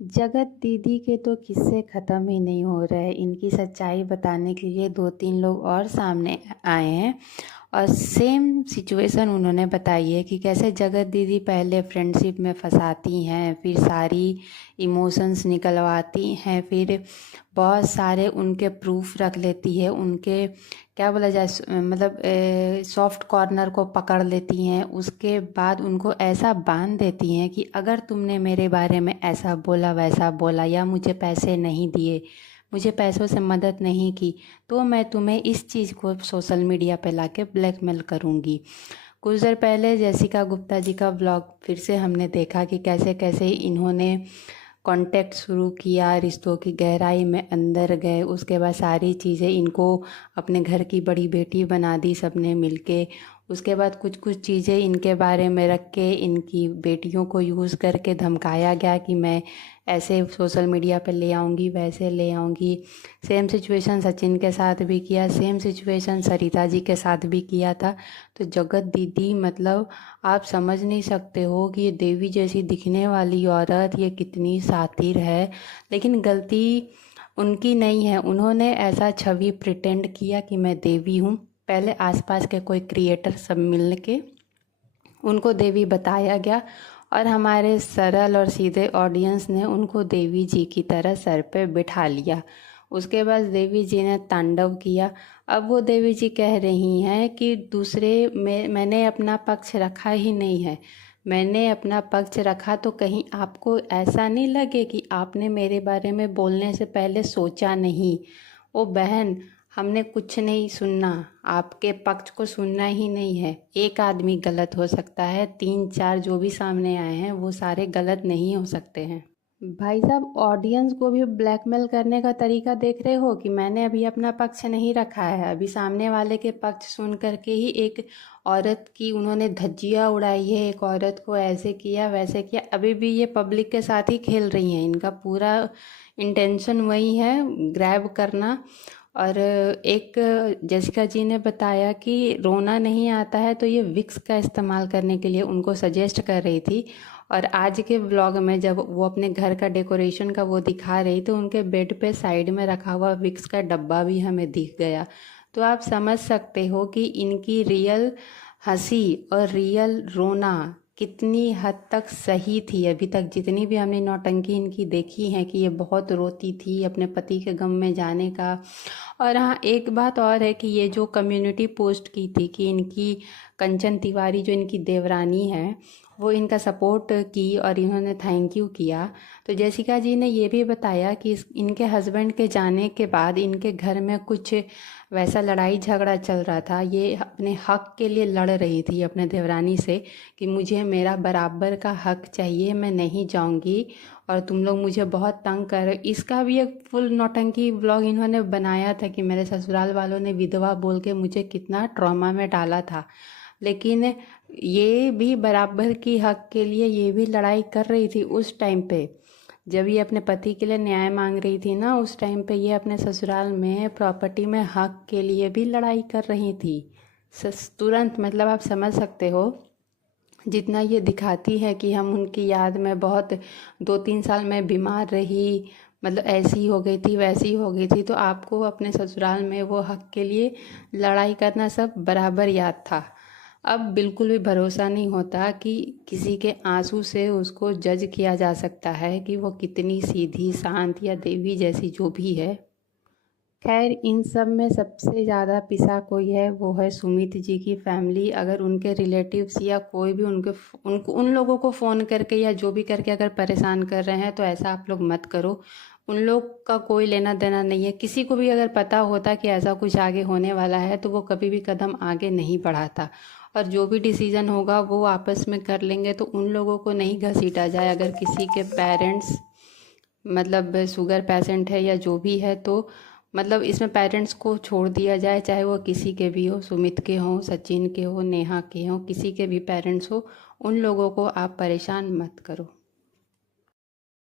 जगत दीदी के तो किस्से ख़त्म ही नहीं हो रहे। इनकी सच्चाई बताने के लिए 2-3 लोग और सामने आए हैं और सेम सिचुएशन उन्होंने बताई है कि कैसे जगत दीदी पहले फ्रेंडशिप में फंसाती हैं, फिर सारी इमोशंस निकलवाती हैं, फिर बहुत सारे उनके प्रूफ रख लेती है, उनके क्या बोला जाए मतलब सॉफ्ट कॉर्नर को पकड़ लेती हैं। उसके बाद उनको ऐसा बांध देती हैं कि अगर तुमने मेरे बारे में ऐसा बोला वैसा बोला या मुझे पैसे नहीं दिए, मुझे पैसों से मदद नहीं की, तो मैं तुम्हें इस चीज़ को सोशल मीडिया पे लाके ब्लैकमेल करूँगी। कुछ देर पहले जेसिका गुप्ता जी का व्लॉग फिर से हमने देखा कि कैसे कैसे इन्होंने कांटेक्ट शुरू किया, रिश्तों की गहराई में अंदर गए। उसके बाद सारी चीज़ें इनको अपने घर की बड़ी बेटी बना दी सबने मिलके। उसके बाद कुछ कुछ चीज़ें इनके बारे में रख के इनकी बेटियों को यूज़ करके धमकाया गया कि मैं ऐसे सोशल मीडिया पे ले आऊँगी, वैसे ले आऊँगी। सेम सिचुएशन सचिन के साथ भी किया, सेम सिचुएशन सरिता जी के साथ भी किया था। तो जगत दीदी मतलब आप समझ नहीं सकते हो कि ये देवी जैसी दिखने वाली औरत ये कितनी शातिर है, लेकिन गलती उनकी नहीं है। उन्होंने ऐसा छवि प्रिटेंड किया कि मैं देवी हूँ। पहले आसपास के कोई क्रिएटर सब मिल के उनको देवी बताया गया और हमारे सरल और सीधे ऑडियंस ने उनको देवी जी की तरह सर पे बिठा लिया। उसके बाद देवी जी ने तांडव किया। अब वो देवी जी कह रही हैं कि दूसरे में मैंने अपना पक्ष रखा ही नहीं है। मैंने अपना पक्ष रखा तो कहीं आपको ऐसा नहीं लगे कि आपने मेरे बारे में बोलने से पहले सोचा नहीं। ओ बहन, हमने कुछ नहीं सुनना, आपके पक्ष को सुनना ही नहीं है। एक आदमी गलत हो सकता है, 3-4 जो भी सामने आए हैं वो सारे गलत नहीं हो सकते हैं। भाई साहब, ऑडियंस को भी ब्लैकमेल करने का तरीका देख रहे हो कि मैंने अभी अपना पक्ष नहीं रखा है। अभी सामने वाले के पक्ष सुन करके ही एक औरत की उन्होंने धज्जियाँ उड़ाई है, एक औरत को ऐसे किया वैसे किया। अभी भी ये पब्लिक के साथ ही खेल रही हैं। इनका पूरा इंटेंशन वही है, ग्रैब करना। और एक जेसिका जी ने बताया कि रोना नहीं आता है तो ये विक्स का इस्तेमाल करने के लिए उनको सजेस्ट कर रही थी। और आज के व्लॉग में जब वो अपने घर का डेकोरेशन का वो दिखा रही तो उनके बेड पे साइड में रखा हुआ विक्स का डब्बा भी हमें दिख गया। तो आप समझ सकते हो कि इनकी रियल हंसी और रियल रोना कितनी हद तक सही थी। अभी तक जितनी भी हमने नौटंकी इनकी देखी है कि ये बहुत रोती थी अपने पति के गम में जाने का। और हाँ, एक बात और है कि ये जो कम्युनिटी पोस्ट की थी कि इनकी कंचन तिवारी जो इनकी देवरानी है वो इनका सपोर्ट की और इन्होंने थैंक यू किया। तो जेसिका जी ने ये भी बताया कि इनके हस्बैंड के जाने के बाद इनके घर में कुछ वैसा लड़ाई झगड़ा चल रहा था। ये अपने हक के लिए लड़ रही थी अपने देवरानी से कि मुझे मेरा बराबर का हक चाहिए, मैं नहीं जाऊंगी और तुम लोग मुझे बहुत तंग कर रहे। इसका भी एक फुल नौटंकी व्लॉग इन्होंने बनाया था कि मेरे ससुराल वालों ने विधवा बोल के मुझे कितना ट्रॉमा में डाला था। लेकिन ये भी बराबर की हक के लिए ये भी लड़ाई कर रही थी उस टाइम पे जब ये अपने पति के लिए न्याय मांग रही थी ना। उस टाइम पे ये अपने ससुराल में प्रॉपर्टी में हक के लिए भी लड़ाई कर रही थी। तुरंत मतलब आप समझ सकते हो जितना ये दिखाती है कि हम उनकी याद में बहुत 2-3 साल में बीमार रही, मतलब ऐसी हो गई थी वैसी हो गई थी, तो आपको अपने ससुराल में वो हक के लिए लड़ाई करना सब बराबर याद था। अब बिल्कुल भी भरोसा नहीं होता कि किसी के आंसू से उसको जज किया जा सकता है कि वो कितनी सीधी शांत या देवी जैसी जो भी है। खैर, इन सब में सबसे ज़्यादा पिसा कोई है वो है सुमित जी की फैमिली। अगर उनके रिलेटिव्स या कोई भी उन लोगों को फ़ोन करके या जो भी करके अगर परेशान कर रहे हैं तो ऐसा आप लोग मत करो। उन लोग का कोई लेना देना नहीं है। किसी को भी अगर पता होता कि ऐसा कुछ आगे होने वाला है तो वो कभी भी कदम आगे नहीं बढ़ाता। और जो भी डिसीज़न होगा वो आपस में कर लेंगे, तो उन लोगों को नहीं घसीटा जाए। अगर किसी के पेरेंट्स मतलब शुगर पेशेंट है या जो भी है तो मतलब इसमें पेरेंट्स को छोड़ दिया जाए, चाहे वो किसी के भी हो, सुमित के हों, सचिन के हो, नेहा के हों, किसी के भी पेरेंट्स हो, उन लोगों को आप परेशान मत करो।